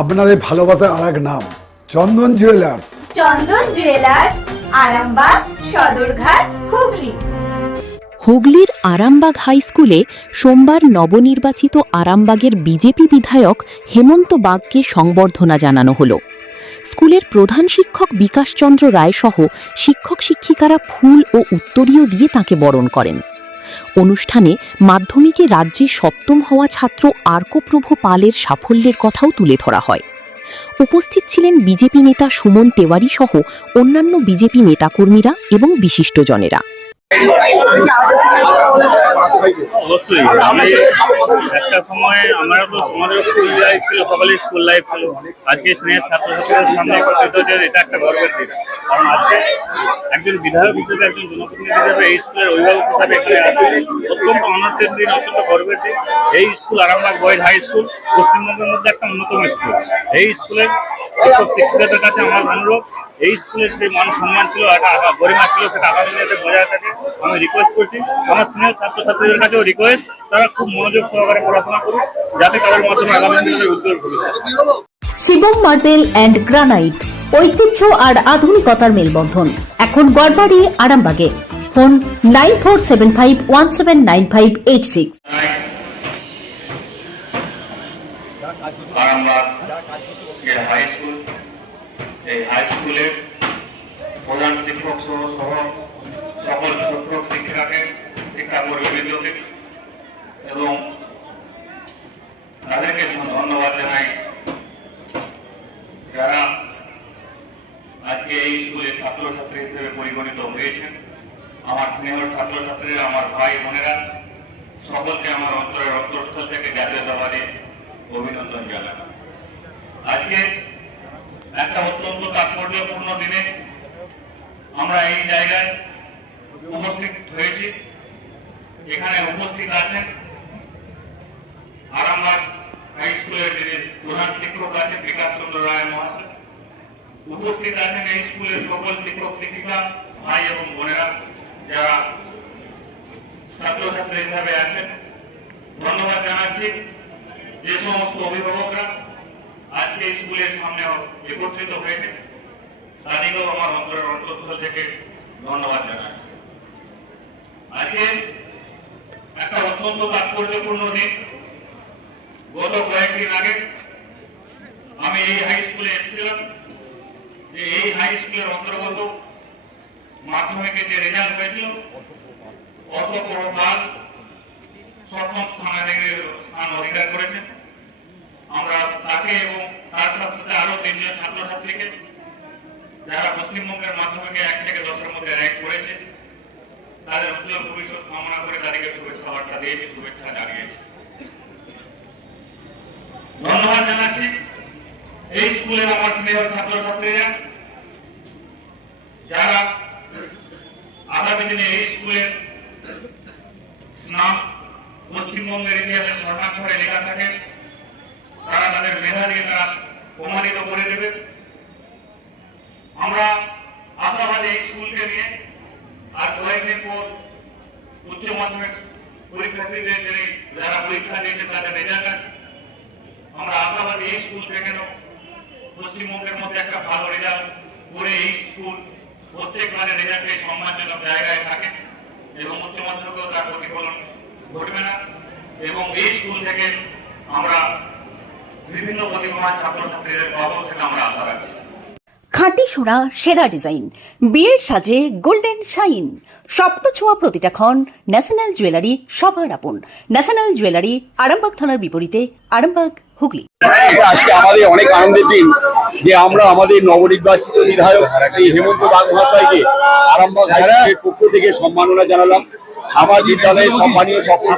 আপনাদের ভালোবাসার আরেক নাম চন্দন জুয়েলার্স। চন্দন জুয়েলার্স, আরামবাগ, সদরঘাট, হুগলি। হুগলির আরামবাগ হাই স্কুলে সোমবার নবনির্বাচিত আরামবাগের বিজেপি বিধায়ক হেমন্ত বাগকে সংবর্ধনা জানানো হল। স্কুলের প্রধান শিক্ষক বিকাশচন্দ্র রায় সহ শিক্ষক শিক্ষিকারা ফুল ও উত্তরীয় দিয়ে তাঁকে বরণ করেন। অনুষ্ঠানে মাধ্যমিকে রাজ্যে সপ্তম হওয়া ছাত্র আর্কপ্রভ পালের সাফল্যের কথাও তুলে ধরা হয়। উপস্থিত ছিলেন বিজেপি নেতা সুমন তেওয়ারি সহ অন্যান্য বিজেপি নেতাকর্মীরা এবং বিশিষ্টজনেরা। অবশ্যই আমি একটা সময় আমরা তো আমাদের স্কুল লাইফ ছিল, সকালে স্কুল লাইফ ছিল। আজকে স্নেহের ছাত্রছাত্রীদের সামনে এটা একটা গর্বের দিন, কারণ আজকে একজন বিধায়ক হিসেবে, একজন জনপ্রতিনিধি হিসেবে, এই স্কুলের অভিভাবক হিসেবে এখানে আসছে। অত্যন্ত আনন্দের দিন, অত্যন্ত গর্বের দিন। এই school Arambagh boys high school পশ্চিমবঙ্গের মধ্যে একটা অন্যতম স্কুল। এই স্কুলের শিক্ষক শিক্ষিকাদের কাছে আমার অনুরোধ, এই স্কুলের যে মান সম্মান ছিল, একটা গরিমা ছিল, সেটা আগামী দিনে বজায় থাকে। আমি রিকোয়েস্ট করছি আমার স্নেহ ছাত্রছাত্রীদের কাছেও রিকোয়েস্ট, তারা খুব মনোযোগ সহকারে পড়াশোনা করুক, যাতে তাদের মাধ্যমে আগামী দিনে উজ্জ্বল ভবিষ্যৎ। শিবম মার্বেল অ্যান্ড গ্রানাইট, ঐতিহ্য আর আধুনিকতার মেলবন্ধন, এখন গড়বাড়ি আরামবাগে। ফোন 9475179586। আরামবাগ হাই স্কুল, এই হাই স্কুলের প্রধান শিক্ষক সহ সকল শিক্ষক শিক্ষিকাকে, শিক্ষাকর্মীবৃন্দকে এবং তাদেরকে ধন্যবাদ জানাই যারা আজকে এই স্কুলের ছাত্রছাত্রী হিসেবে পরিগণিত হয়েছেন। আমার স্নেহের ছাত্রছাত্রীরা, আমার ভাই বোনেরা, সকলকে আমার অন্তরের অন্তঃস্থল থেকে জাতীয়তাবাদী অভিনন্দন জানাই। আজকে একটা অত্যন্ত তাৎপর্যপূর্ণ দিনে আমরা এই জায়গায় উপস্থিত হয়েছি। এখানে উপস্থিত আছেন আরামবাগ হাই স্কুলের যিনি প্রধান শিক্ষক আছেন বিকাশচন্দ্র রায় মহাশয়। উপস্থিত আছেন এই স্কুলের সকল শিক্ষক শিক্ষিকা ভাই এবং বোনেরা যারা ছাত্রছাত্রী হিসাবে আছেন। ধন্যবাদ জানাচ্ছি যে সমস্ত অভিভাবকরা আজকে স্কুলের সামনে একত্রিত হয়েছে, তাদেরকেও আমার অন্তরের অন্তঃস্থল থেকে ধন্যবাদ জানাই। আজকে একটা অত্যন্ত তাৎপর্যপূর্ণ দিন। গত কয়েকদিন আগে আমি এই হাই স্কুলে এসেছিলাম, যে এই হাই স্কুলের অন্তর্গত মাধ্যমিকে যে রেজাল্ট হয়েছিল, অর্থপ্রভ পাল সপ্তম স্থান অধিকার করেছেন। আমরা তাকে এবং তার সাথে সাথে আরো 3 জন ছাত্রছাত্রীকে যারা পশ্চিমবঙ্গের মাধ্যমিকে 1 থেকে 10-এর মধ্যে র্যাঙ্ক করেছে, তাদের উজ্জ্বল ভবিষ্যৎ কামনা করে তাদেরকে শুভেচ্ছা বার্তা দিয়েছি, শুভেচ্ছা জানিয়েছি। ধন্যবাদ জানাচ্ছি এই স্কুলের আমার স্নেহ ছাত্রছাত্রীরা যারা আগামী দিনে এই স্কুলের নাম পশ্চিমবঙ্গের ইতিহাসে স্বর্ণাক্ষরে লেখা থাকে। তারা তাদের মেধা দিয়ে তারা প্রমাণিত করে দেবে। আমরা আশাবাদী এই স্কুলকে নিয়ে। আর কয়েকদিন পর উচ্চ মাধ্যমিক পরীক্ষার্থীদের যারা পরীক্ষা দিয়েছে তাদের রেজাল্ট আছে। আমরা আশাবাদী এই স্কুল থেকে পশ্চিমবঙ্গের মধ্যে একটা ভালো রেজাল্ট করে এই স্কুল প্রত্যেকবারে রেজাল্টে সম্মানজনক জায়গায় থাকে এবং উচ্চ মাধ্যমিকেও তার প্রতিফলন ঘটবে না। এবং এই স্কুল থেকে আমরা বিভিন্ন প্রতিভাবান ছাত্রছাত্রীদের পাবো থেকে আমরা আশা রাখছি। খাঁটি সোনা, সেরা ডিজাইন, বিয়ের সাজে গোল্ডেন শাইন, স্বপ্ন ছোঁয়া প্রতিটা ক্ষণ। ন্যাশনাল জুয়েলারি, সবার আপন। ন্যাশনাল জুয়েলারি, আরামবাগ থানার বিপরীতে, আরামবাগ, হুগলি। আজকে আমাদের অনেক আনন্দের দিন যে আমরা আমাদের নবনির্বাচিত বিধায়ক শ্রী হেমন্ত বাগ মহাশয়কে আরামবাগ হাই স্কুলের পক্ষ থেকে সম্মাননা জানালাম। আমার বিদ্যালয়ের সম্মানীয় সকল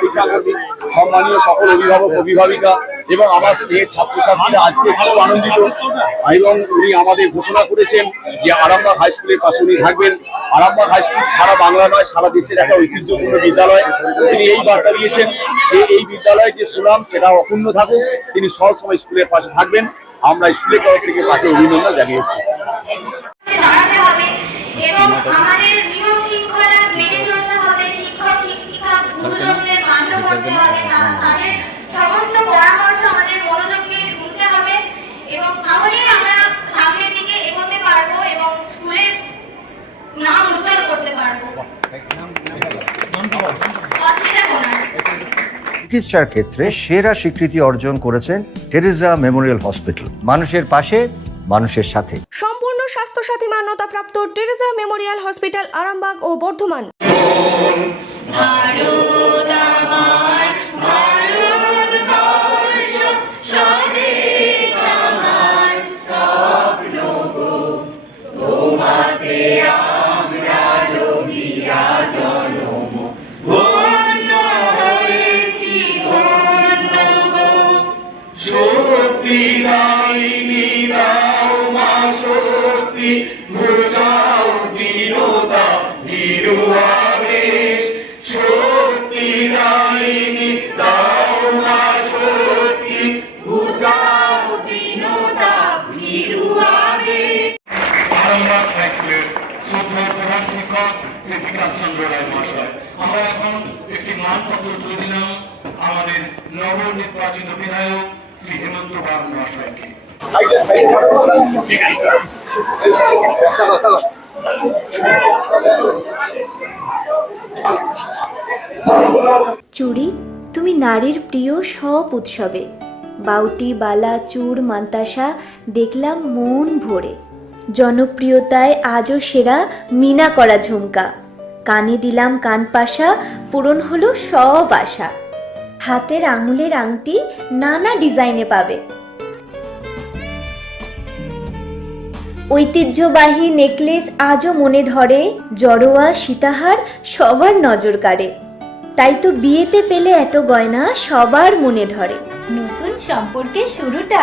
শিক্ষাকর্মী, সম্মানীয় সকল অভিভাবক অভিভাবিকা এবং আমার স্নেহের ছাত্রছাত্রীরা আজকে খুব আনন্দিত। এবং উনি আমাদের ঘোষণা করেছেন যে আরামবাগ হাই স্কুলের পাশে উনি থাকবেন। আরামবাগ হাই স্কুল সারা বাংলা নয়, সারা দেশের একটা ঐতিহ্যপূর্ণ বিদ্যালয়। তিনি এই বার্তা দিয়েছেন যে এই বিদ্যালয়ের যে সুনাম সেটা অক্ষুণ্ণ থাকুক, তিনি সবসময় স্কুলের পাশে থাকবেন। আমরা স্কুলের তরফ থেকে তাকে অভিনন্দন জানিয়েছি। এবং আমাদের নিয়ম শৃঙ্খলা মেনে চলতে হবে। শিক্ষক শিক্ষিকা গুরুজনদের মান্য করতে হবে। তাদের সমস্ত পরামর্শ আমাদের মনোযোগ দিয়ে চিকিৎসার ক্ষেত্রে সেরা স্বীকৃতি অর্জন করেছেন টেরেজা মেমোরিয়াল হসপিটাল। মানুষের পাশে, মানুষের সাথে। সম্পূর্ণ স্বাস্থ্যসাথী মান্যতাপ্রাপ্ত টেরেজা মেমোরিয়াল হসপিটাল আরামবাগ ও বর্ধমান। আরামবাগ হাই স্কুলের শ্রদ্ধেয় প্রধান শিক্ষক শ্রী বিকাশ চন্দ্র রায় মহাশয়। আমরা এখন একটি মানপত্র তুলে দিলাম আমাদের নবনির্বাচিত বিধায়ক শ্রী হেমন্ত বাগ মহাশয়কে। চুড়ি, তুমি নারীর প্রিয় সব উৎসবে বাউটি, বালা, চূড়, মান্তাসা দেখলাম মন ভরে। জনপ্রিয়তায় আজও সেরা মিনা করা ঝুমকা, কানে দিলাম কানপাশা, পূরণ হলো সব আশা। হাতের আঙুলের আংটি নানা ডিজাইনে পাবে, ঐতিহ্যবাহী নেকলেস আজও মনে ধরে, জড়োয়া সীতাহার সবার নজর কাড়ে। তাই তো বিয়েতে পেলে এত গয়না সবার মনে ধরে। নতুন সম্পর্কের শুরুটা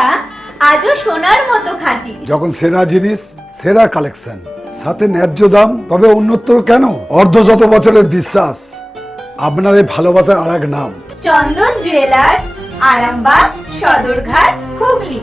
আজও সোনার মতো খাঁটি। যখন সেরা জিনিস, সেরা কালেকশন, সাথে ন্যায্য দাম, তবে উন্নতর কেন? অর্ধশত বছরের বিশ্বাস, আপনাদের ভালোবাসার আর এক নাম চন্দন জুয়েলার্স, আরামবাগ, সদরঘাট, হুগলি।